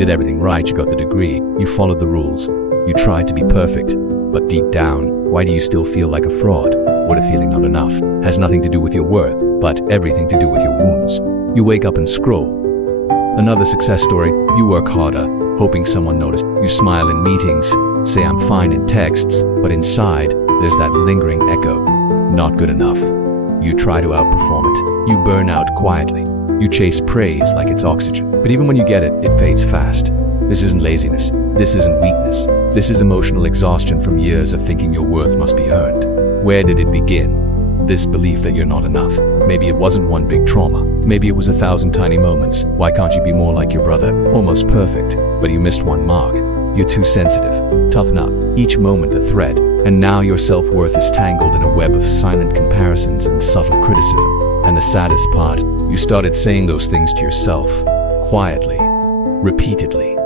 did everything right, you got the degree, you followed the rules, you tried to be perfect. But deep down, why do you still feel like a fraud? What if feeling not enough has nothing to do with your worth, but everything to do with your wounds? You wake up and scroll. Another success story. You work harder, hoping someone notices. You smile in meetings, say I'm fine in texts, but inside, there's that lingering echo. Not good enough. You try to outperform it. You burn out quietly. You chase praise like it's oxygen. But even when you get it, it fades fast. This isn't laziness. This isn't weakness. This is emotional exhaustion from years of thinking your worth must be earned. Where did it begin? This belief that you're not enough. Maybe it wasn't one big trauma. Maybe it was 1,000 tiny moments. Why can't you be more like your brother? Almost perfect, but you missed one mark. You're too sensitive. Toughen up. Each moment a thread. And now your self-worth is tangled in a web of silent comparisons and subtle criticism. And the saddest part, you started saying those things to yourself, quietly, repeatedly,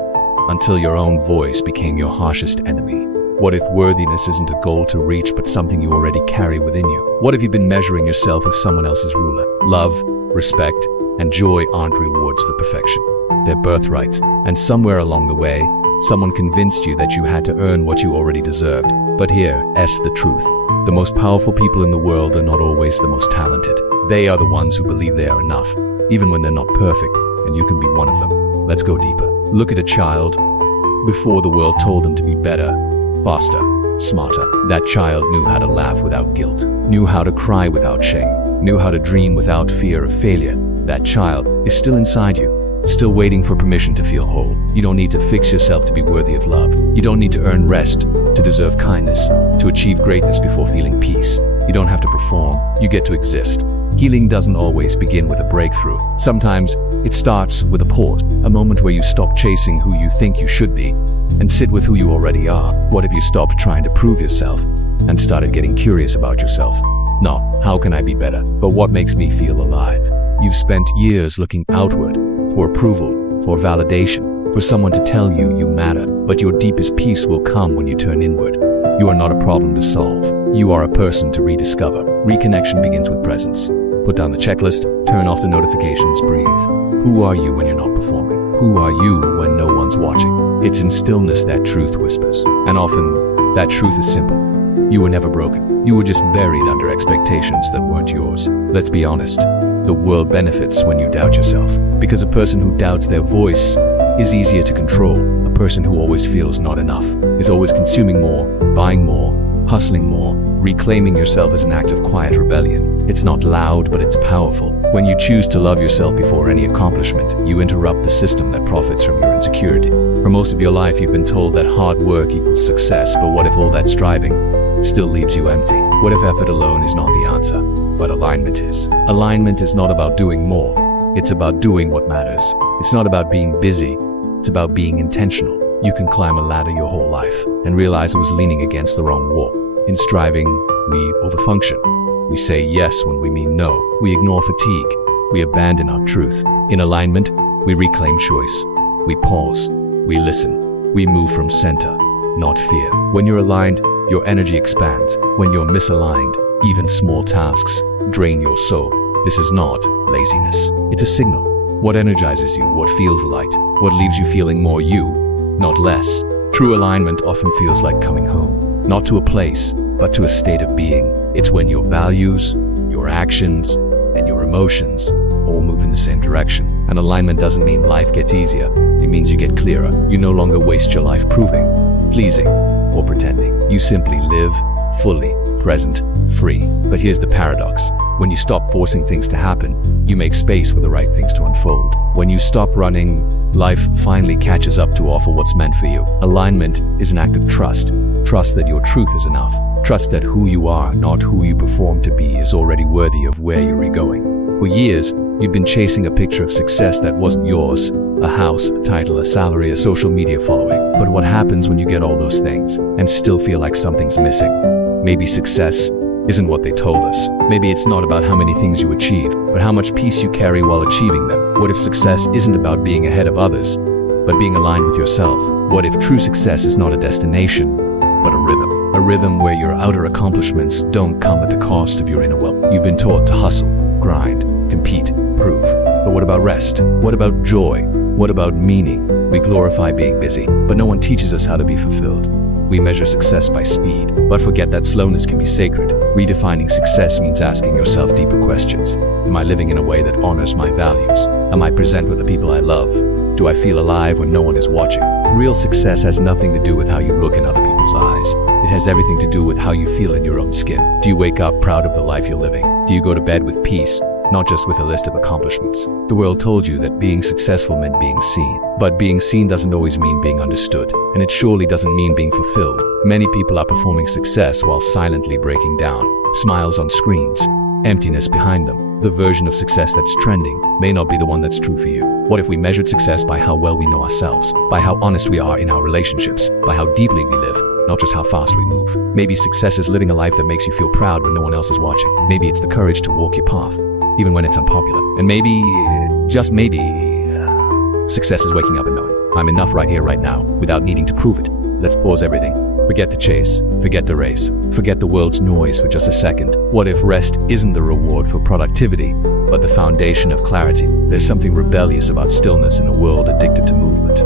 until your own voice became your harshest enemy. What if worthiness isn't a goal to reach, but something you already carry within you? What if you've been measuring yourself as someone else's ruler? Love, respect, and joy aren't rewards for perfection. They're birthrights. And somewhere along the way, someone convinced you that you had to earn what you already deserved. But here's the truth. The most powerful people in the world are not always the most talented. They are the ones who believe they are enough, even when they're not perfect, and you can be one of them. Let's go deeper. Look at a child. Before the world told them to be better, faster, smarter, that child knew how to laugh without guilt, knew how to cry without shame, knew how to dream without fear of failure. That child is still inside you, still waiting for permission to feel whole. You don't need to fix yourself to be worthy of love. You don't need to earn rest to deserve kindness, to achieve greatness before feeling peace. You don't have to perform, you get to exist. Healing doesn't always begin with a breakthrough. Sometimes it starts with a pause, a moment where you stop chasing who you think you should be and sit with who you already are. What if you stopped trying to prove yourself and started getting curious about yourself? Not, how can I be better, but what makes me feel alive? You've spent years looking outward for approval, for validation, for someone to tell you you matter, but your deepest peace will come when you turn inward. You are not a problem to solve. You are a person to rediscover. Reconnection begins with presence. Put down the checklist, turn off the notifications, breathe. Who are you when you're not performing? Who are you when no one's watching? It's in stillness that truth whispers. And often, that truth is simple. You were never broken. You were just buried under expectations that weren't yours. Let's be honest. The world benefits when you doubt yourself. Because a person who doubts their voice is easier to control. A person who always feels not enough is always consuming more, buying more, hustling more. Reclaiming yourself is an act of quiet rebellion. It's not loud, but it's powerful. When you choose to love yourself before any accomplishment, you interrupt the system that profits from your insecurity. For most of your life, you've been told that hard work equals success, but what if all that striving still leaves you empty? What if effort alone is not the answer, but alignment is? Alignment is not about doing more. It's about doing what matters. It's not about being busy. It's about being intentional. You can climb a ladder your whole life and realize it was leaning against the wrong wall. In striving, we overfunction. We say yes when we mean no. We ignore fatigue. We abandon our truth. In alignment, we reclaim choice. We pause. We listen. We move from center, not fear. When you're aligned, your energy expands. When you're misaligned, even small tasks drain your soul. This is not laziness. It's a signal. What energizes you, what feels light, what leaves you feeling more you, not less. True alignment often feels like coming home. Not to a place, but to a state of being. It's when your values, your actions, and your emotions all move in the same direction. And alignment doesn't mean life gets easier. It means you get clearer. You no longer waste your life proving, pleasing, or pretending. You simply live fully, present, free. But here's the paradox. When you stop forcing things to happen, you make space for the right things to unfold. When you stop running, life finally catches up to offer what's meant for you. Alignment is an act of trust. Trust that your truth is enough. Trust that who you are, not who you perform to be, is already worthy of where you're going. For years, you've been chasing a picture of success that wasn't yours. A house, a title, a salary, a social media following. But what happens when you get all those things and still feel like something's missing? Maybe success isn't what they told us. Maybe it's not about how many things you achieve, but how much peace you carry while achieving them. What if success isn't about being ahead of others, but being aligned with yourself? What if true success is not a destination, but a rhythm? A rhythm where your outer accomplishments don't come at the cost of your inner well. You've been taught to hustle, grind, compete, prove. But what about rest? What about joy? What about meaning? We glorify being busy, but no one teaches us how to be fulfilled. We measure success by speed, but forget that slowness can be sacred. Redefining success means asking yourself deeper questions. Am I living in a way that honors my values? Am I present with the people I love? Do I feel alive when no one is watching? Real success has nothing to do with how you look in other people's eyes. It has everything to do with how you feel in your own skin. Do you wake up proud of the life you're living? Do you go to bed with peace, not just with a list of accomplishments? The world told you that being successful meant being seen. But being seen doesn't always mean being understood. And it surely doesn't mean being fulfilled. Many people are performing success while silently breaking down. Smiles on screens, emptiness behind them. The version of success that's trending may not be the one that's true for you. What if we measured success by how well we know ourselves, by how honest we are in our relationships, by how deeply we live, not just how fast we move? Maybe success is living a life that makes you feel proud when no one else is watching. Maybe it's the courage to walk your path, even when it's unpopular. And maybe, just maybe, success is waking up and knowing, I'm enough right here, right now, without needing to prove it. Let's pause everything. Forget the chase, forget the race, forget the world's noise for just a second. What if rest isn't the reward for productivity, but the foundation of clarity? There's something rebellious about stillness in a world addicted to movement.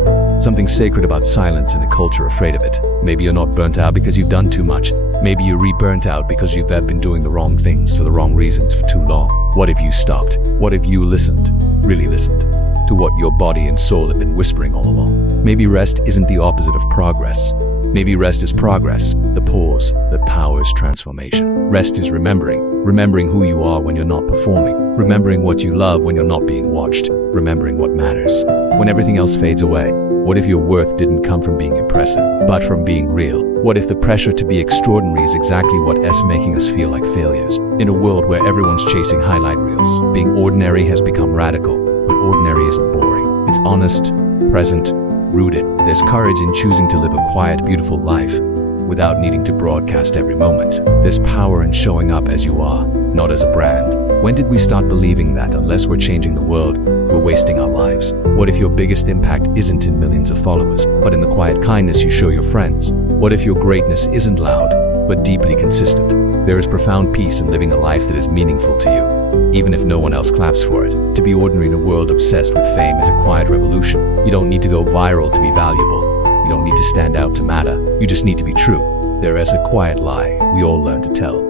Something sacred about silence in a culture afraid of it. Maybe you're not burnt out because you've done too much. Maybe you're re-burnt out because you've been doing the wrong things for the wrong reasons for too long. What if you stopped? What if you listened, really listened, to what your body and soul have been whispering all along? Maybe rest isn't the opposite of progress. Maybe rest is progress, the pause that powers transformation. Rest is remembering who you are when you're not performing, remembering what you love when you're not being watched, remembering what matters when everything else fades away. What if your worth didn't come from being impressive, but from being real? What if the pressure to be extraordinary is exactly what is making us feel like failures? In a world where everyone's chasing highlight reels, being ordinary has become radical, but ordinary isn't boring. It's honest, present, rooted. There's courage in choosing to live a quiet, beautiful life without needing to broadcast every moment. There's power in showing up as you are, not as a brand. When did we start believing that unless we're changing the world, we're wasting our lives? What if your biggest impact isn't in millions of followers, but in the quiet kindness you show your friends? What if your greatness isn't loud, but deeply consistent? There is profound peace in living a life that is meaningful to you, even if no one else claps for it. To be ordinary in a world obsessed with fame is a quiet revolution. You don't need to go viral to be valuable. You don't need to stand out to matter. You just need to be true. There is a quiet lie we all learn to tell.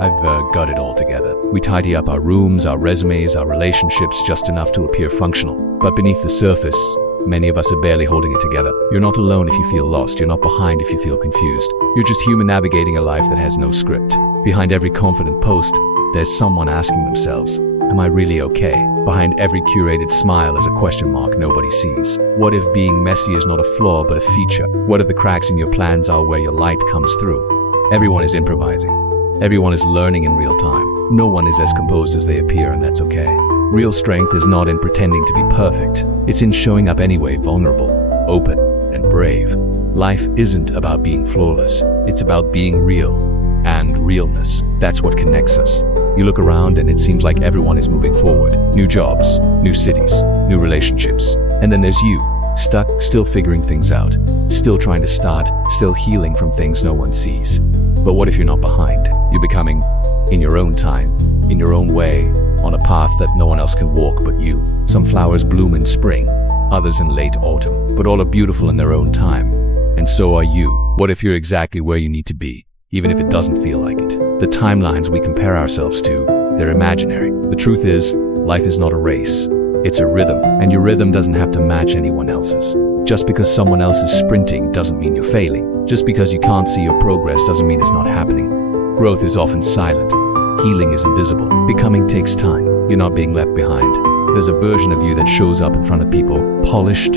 I've got it all together. We tidy up our rooms, our resumes, our relationships just enough to appear functional. But beneath the surface, many of us are barely holding it together. You're not alone if you feel lost. You're not behind if you feel confused. You're just human navigating a life that has no script. Behind every confident post, there's someone asking themselves, am I really okay? Behind every curated smile is a question mark nobody sees. What if being messy is not a flaw but a feature? What if the cracks in your plans are where your light comes through? Everyone is improvising. Everyone is learning in real time. No one is as composed as they appear, and that's okay. Real strength is not in pretending to be perfect. It's in showing up anyway, vulnerable, open, and brave. Life isn't about being flawless. It's about being real. And realness, that's what connects us. You look around and it seems like everyone is moving forward. New jobs, new cities, new relationships. And then there's you, stuck, still figuring things out, still trying to start, still healing from things no one sees. But what if you're not behind? You're becoming, in your own time, in your own way, on a path that no one else can walk but you. Some flowers bloom in spring, others in late autumn, but all are beautiful in their own time. And so are you. What if you're exactly where you need to be, even if it doesn't feel like it? The timelines we compare ourselves to, they're imaginary. The truth is, life is not a race. It's a rhythm, and your rhythm doesn't have to match anyone else's. Just because someone else is sprinting doesn't mean you're failing. Just because you can't see your progress doesn't mean it's not happening. Growth is often silent. Healing is invisible. Becoming takes time. You're not being left behind. There's a version of you that shows up in front of people, polished,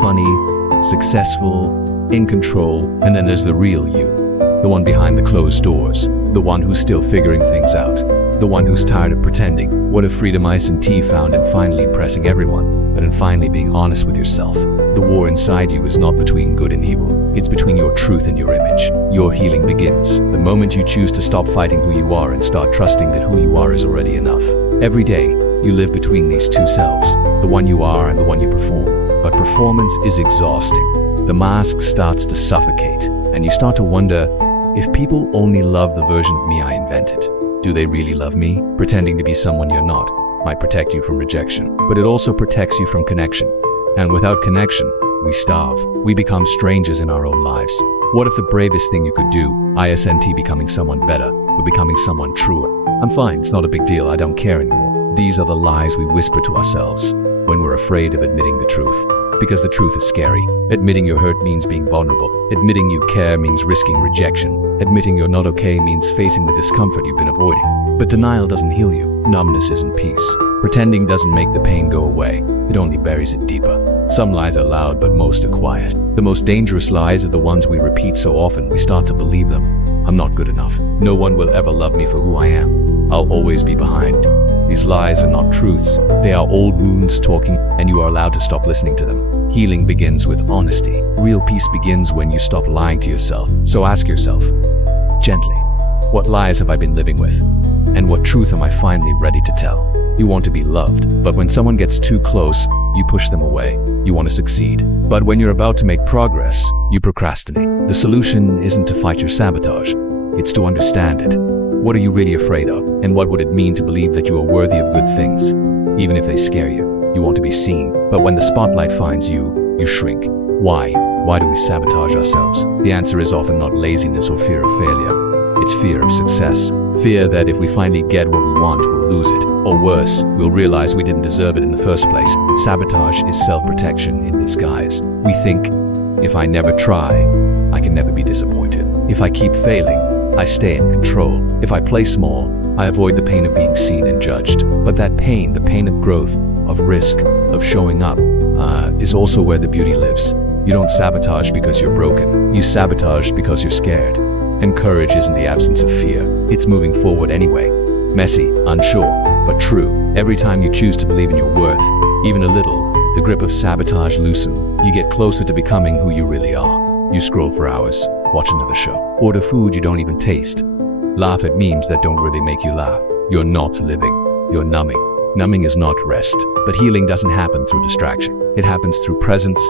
funny, successful, in control, and then there's the real you. The one behind the closed doors. The one who's still figuring things out. The one who's tired of pretending. What if freedom isn't found in finally impressing everyone, but in finally being honest with yourself? The war inside you is not between good and evil. It's between your truth and your image. Your healing begins the moment you choose to stop fighting who you are and start trusting that who you are is already enough. Every day, you live between these two selves, the one you are and the one you perform. But performance is exhausting. The mask starts to suffocate, and you start to wonder, if people only love the version of me I invented, do they really love me? Pretending to be someone you're not might protect you from rejection, but it also protects you from connection. And without connection, we starve. We become strangers in our own lives. What if the bravest thing you could do isn't becoming someone better, but becoming someone truer? I'm fine, it's not a big deal, I don't care anymore. These are the lies we whisper to ourselves when we're afraid of admitting the truth. Because the truth is scary. Admitting you're hurt means being vulnerable. Admitting you care means risking rejection. Admitting you're not okay means facing the discomfort you've been avoiding. But denial doesn't heal you. Numbness isn't peace. Pretending doesn't make the pain go away. It only buries it deeper. Some lies are loud, but most are quiet. The most dangerous lies are the ones we repeat so often we start to believe them. I'm not good enough. No one will ever love me for who I am. I'll always be behind. These lies are not truths. They are old wounds talking, and you are allowed to stop listening to them. Healing begins with honesty. Real peace begins when you stop lying to yourself. So ask yourself, gently, what lies have I been living with? And what truth am I finally ready to tell? You want to be loved, but when someone gets too close, you push them away. You want to succeed, but when you're about to make progress, you procrastinate. The solution isn't to fight your sabotage, it's to understand it. What are you really afraid of? And what would it mean to believe that you are worthy of good things? Even if they scare you, you want to be seen. But when the spotlight finds you, you shrink. Why? Why do we sabotage ourselves? The answer is often not laziness or fear of failure. It's fear of success. Fear that if we finally get what we want, we'll lose it. Or worse, we'll realize we didn't deserve it in the first place. Sabotage is self-protection in disguise. We think, if I never try, I can never be disappointed. If I keep failing, I stay in control. If I play small, I avoid the pain of being seen and judged. But that pain, the pain of growth, of risk, of showing up, is also where the beauty lives. You don't sabotage because you're broken. You sabotage because you're scared. And courage isn't the absence of fear. It's moving forward anyway. Messy, unsure, but true. Every time you choose to believe in your worth, even a little, the grip of sabotage loosens. You get closer to becoming who you really are. You scroll for hours, watch another show, order food you don't even taste, laugh at memes that don't really make you laugh. You're not living, you're numbing. Numbing is not rest, but healing doesn't happen through distraction. It happens through presence,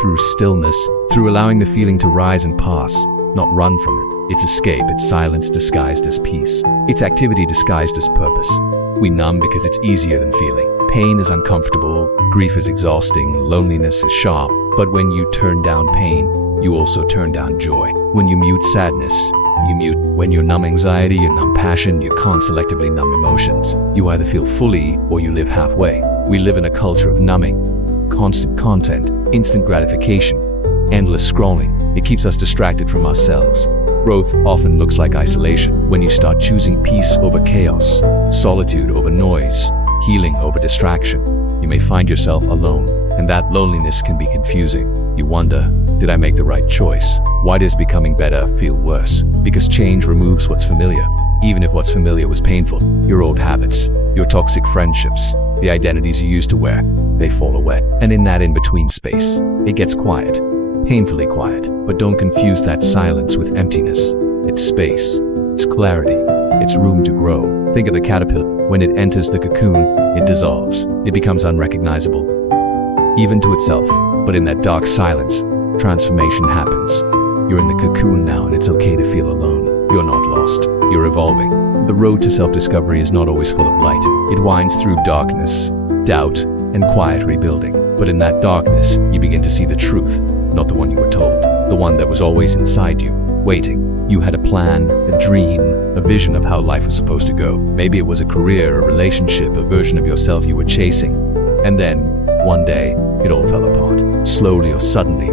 through stillness, through allowing the feeling to rise and pass, not run from it. It's escape, it's silence disguised as peace. It's activity disguised as purpose. We numb because it's easier than feeling. Pain is uncomfortable, grief is exhausting, loneliness is sharp. But when you turn down pain, you also turn down joy. When you mute sadness, you mute. When you numb anxiety, you numb passion, you can't selectively numb emotions. You either feel fully or you live halfway. We live in a culture of numbing. Constant content, instant gratification, endless scrolling. It keeps us distracted from ourselves. Growth often looks like isolation. When you start choosing peace over chaos, solitude over noise, healing over distraction, you may find yourself alone. And that loneliness can be confusing. You wonder, did I make the right choice? Why does becoming better feel worse? Because change removes what's familiar. Even if what's familiar was painful, your old habits, your toxic friendships, the identities you used to wear, they fall away. And in that in-between space, it gets quiet. Painfully quiet. But don't confuse that silence with emptiness. It's space. It's clarity. It's room to grow. Think of the caterpillar. When it enters the cocoon, it dissolves. It becomes unrecognizable, even to itself. But in that dark silence, transformation happens. You're in the cocoon now, and it's okay to feel alone. You're not lost. You're evolving. The road to self-discovery is not always full of light. It winds through darkness, doubt, and quiet rebuilding. But in that darkness, you begin to see the truth, not the one you were told, the one that was always inside you, waiting. You had a plan, a dream, a vision of how life was supposed to go. Maybe it was a career, a relationship, a version of yourself you were chasing. And then, one day, it all fell apart. Slowly or suddenly,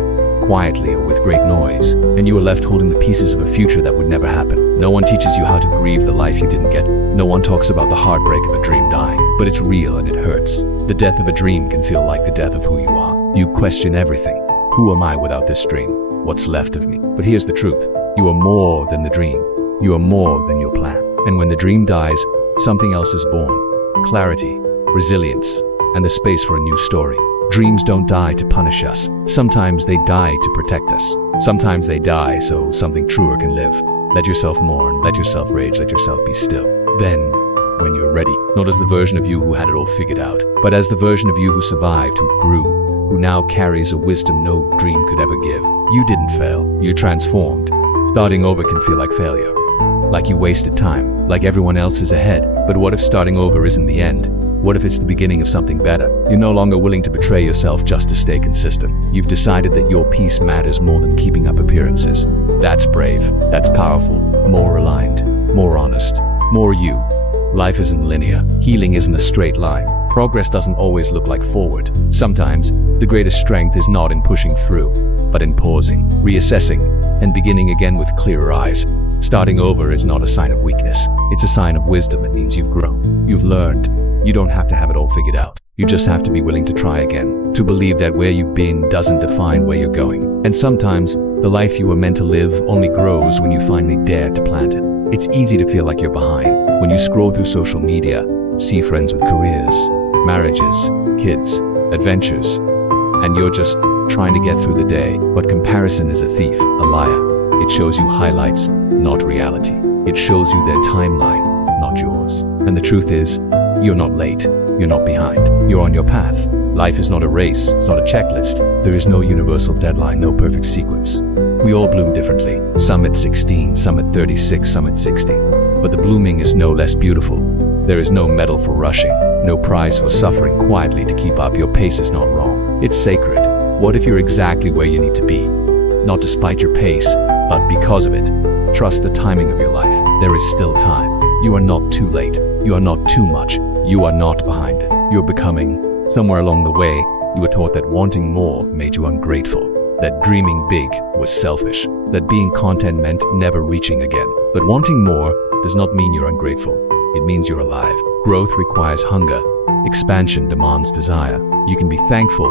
quietly or with great noise. And you were left holding the pieces of a future that would never happen. No one teaches you how to grieve the life you didn't get. No one talks about the heartbreak of a dream dying. But it's real and it hurts. The death of a dream can feel like the death of who you are. You question everything. Who am I without this dream? What's left of me? But here's the truth. You are more than the dream. You are more than your plan. And when the dream dies, something else is born. Clarity, resilience, and the space for a new story. Dreams don't die to punish us. Sometimes they die to protect us. Sometimes they die so something truer can live. Let yourself mourn, let yourself rage, let yourself be still. Then, when you're ready, not as the version of you who had it all figured out, but as the version of you who survived, who grew, who now carries a wisdom no dream could ever give. You didn't fail, you transformed. Starting over can feel like failure, like you wasted time, like everyone else is ahead. But what if starting over isn't the end? What if it's the beginning of something better? You're no longer willing to betray yourself just to stay consistent. You've decided that your peace matters more than keeping up appearances. That's brave. That's powerful. More aligned. More honest. More you. Life isn't linear. Healing isn't a straight line. Progress doesn't always look like forward. Sometimes, the greatest strength is not in pushing through, but in pausing, reassessing, and beginning again with clearer eyes. Starting over is not a sign of weakness. It's a sign of wisdom. It means you've grown. You've learned. You don't have to have it all figured out. You just have to be willing to try again. To believe that where you've been doesn't define where you're going. And sometimes, the life you were meant to live only grows when you finally dare to plant it. It's easy to feel like you're behind when you scroll through social media, see friends with careers, marriages, kids, adventures, and you're just trying to get through the day. But comparison is a thief, a liar. It shows you highlights, not reality. It shows you their timeline, not yours. And the truth is, you're not late. You're not behind. You're on your path. Life is not a race. It's not a checklist. There is no universal deadline, no perfect sequence. We all bloom differently. Some at 16, some at 36, some at 60. But the blooming is no less beautiful. There is no medal for rushing, no prize for suffering quietly to keep up. Your pace is not wrong. It's sacred. What if you're exactly where you need to be? Not despite your pace, but because of it. Trust the timing of your life. There is still time. You are not too late. You are not too much. You are not behind it. You're becoming. Somewhere along the way, you were taught that wanting more made you ungrateful, that dreaming big was selfish, that being content meant never reaching again. But wanting more does not mean you're ungrateful. It means you're alive. Growth requires hunger. Expansion demands desire. You can be thankful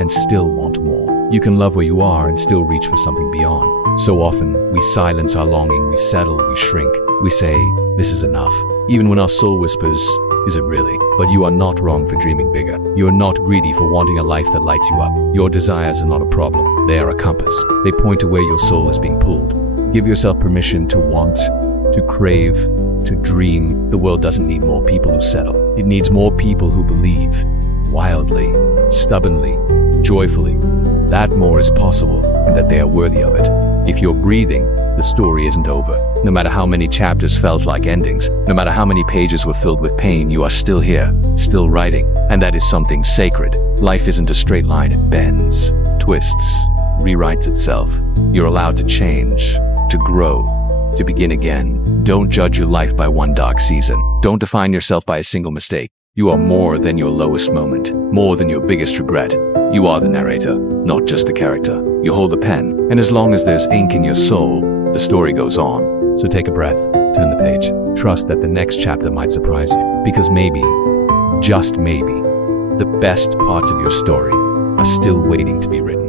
and still want more. You can love where you are and still reach for something beyond. So often, we silence our longing, we settle, we shrink. We say, this is enough. Even when our soul whispers, is it really? But you are not wrong for dreaming bigger. You are not greedy for wanting a life that lights you up. Your desires are not a problem. They are a compass. They point to where your soul is being pulled. Give yourself permission to want, to crave, to dream. The world doesn't need more people who settle. It needs more people who believe, wildly, stubbornly, joyfully, that more is possible and that they are worthy of it. If you're breathing, the story isn't over. No matter how many chapters felt like endings, no matter how many pages were filled with pain, you are still here, still writing, and that is something sacred. Life isn't a straight line. It bends, twists, rewrites itself. You're allowed to change, to grow, to begin again. Don't judge your life by one dark season. Don't define yourself by a single mistake. You are more than your lowest moment, more than your biggest regret. You are the narrator, not just the character. You hold the pen, and as long as there's ink in your soul, the story goes on. So take a breath, turn the page, trust that the next chapter might surprise you. Because maybe, just maybe, the best parts of your story are still waiting to be written.